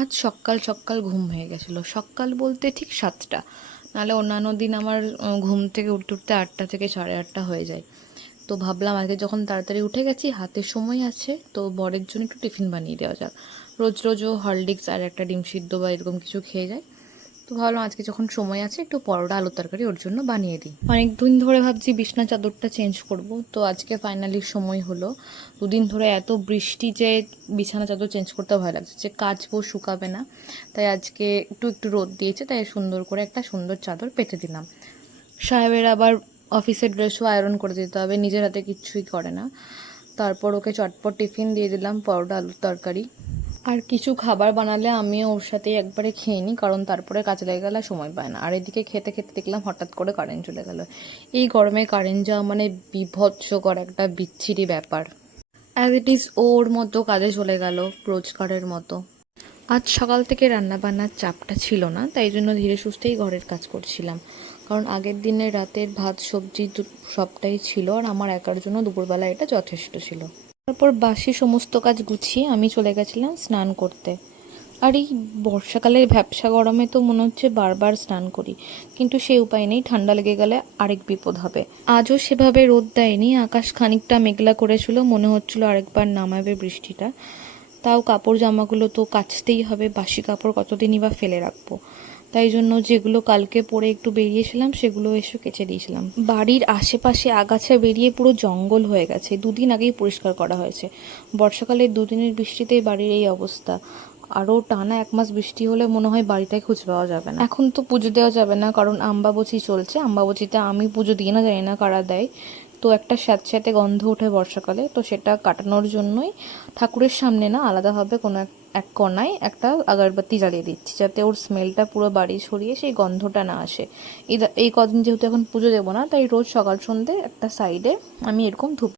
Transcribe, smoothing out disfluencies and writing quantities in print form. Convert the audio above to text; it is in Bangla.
আজ সকাল সকাল ঘুম হয়ে গেছিলো, সকাল বলতে ঠিক 7টা। নাহলে অন্যান্য দিন আমার ঘুম থেকে উঠতে উঠতে 8টা থেকে 8:30 হয়ে যায়। তো ভাবলাম আজকে যখন তাড়াতাড়ি উঠে গেছি, হাতে সময় আছে, তো বরের জন্য একটু টিফিন বানিয়ে দেওয়া যাক। রোজ রোজ ও হরলিক্স আর একটা ডিম সিদ্ধ বা এরকম কিছু খেয়ে যায়। তো ভাবলাম আজকে যখন সময় আছে একটু পরোটা আলুর তরকারি ওর জন্য বানিয়ে দিই। অনেক দিন ধরে ভাবছি বিছনা চাদরটা চেঞ্জ করব, তো আজকে ফাইনালি সময় হলো। দুদিন ধরে এত বৃষ্টি যে বিছানা চাদর চেঞ্জ করতে ভয় লাগছে, যে কাচবো শুকাবে না। তাই আজকে একটু একটু রোদ দিয়েছে, তাই সুন্দর করে একটা সুন্দর চাদর পেতে দিলাম। সাহেবের আবার অফিসের ড্রেসও আয়রন করে দিতে হবে, নিজের হাতে কিচ্ছুই করে না। তারপর ওকে চটপট টিফিন দিয়ে দিলাম, পরোটা আলুর তরকারি। আর কিছু খাবার বানালে আমিও ওর সাথেই একবারে খেয়ে নিই, কারণ তারপরে কাজে লেগে গেলে সময় পায় না। আর এদিকে খেতে খেতে দেখলাম হঠাৎ করে কারেন্ট চলে গেল। এই গরমে কারেন্ট যাওয়া মানে বিভৎসকর একটা বিচ্ছিরি ব্যাপার। অ্যাজ ইট ইজ ওর মতো কাজে চলে গেল, রোজগারের মতো। আজ সকাল থেকে রান্না বান্নার চাপটা ছিল না, তাই জন্য ধীরে সুস্থেই ঘরের কাজ করছিলাম। কারণ আগের দিনের রাতের ভাত সবজি সবটাই ছিল, আর আমার একার জন্য দুপুরবেলা এটা যথেষ্ট ছিল। তারপর বাসি সমস্ত কাজ গুছিয়ে আমি চলে গেছিলাম স্নান করতে। আর এই বর্ষাকালের ভ্যাপসা গরমে তো মনে হচ্ছে বারবার স্নান করি, কিন্তু সেই উপায় নেই, ঠান্ডা লেগে গেলে আরেক বিপদ হবে। আজও সেভাবে রোদ দেয়নি, আকাশ খানিকটা মেঘলা করেছিল, মনে হচ্ছিল আরেকবার নামাবে বৃষ্টিটা। তাও কাপড় জামাগুলো তো কাচতেই হবে, বাসি কাপড় কতদিনই বা ফেলে রাখবো। তাই জন্য যেগুলো কালকে পরে একটু বেরিয়েছিলাম সেগুলো এসে কেচে দিয়েছিলাম। বাড়ির আশেপাশে আগাছা বেরিয়ে পুরো জঙ্গল হয়ে গেছে, দুদিন আগেই পরিষ্কার করা হয়েছে। বর্ষাকালের দুদিনের বৃষ্টিতেই বাড়ির এই অবস্থা। আরও টানা 1 মাস বৃষ্টি হলে মনে হয় বাড়িটায় খুঁজে পাওয়া যাবে না। এখন তো পুজো দেওয়া যাবে না, কারণ আমবাবচি চলছে। আমবাবচিতে আমি পুজো দিই না, জানি না কারা দেয়। তো একটা স্যাঁতস্যাঁতে গন্ধ ওঠে বর্ষাকালে, তো সেটা কাটানোর জন্যই ঠাকুরের সামনে না, আলাদাভাবে কোনো এক কোণায় একটা আগরবাতি জ্বালিয়ে দিচ্ছি, যাতে ওর স্মেলটা পুরো বাড়ি ছড়িয়ে সেই গন্ধটা না আসে। এই কদিন যেহেতু এখন পুজো দেবো না, তাই রোজ সকাল সন্ধ্যে একটা সাইডে আমি এরকম ধূপ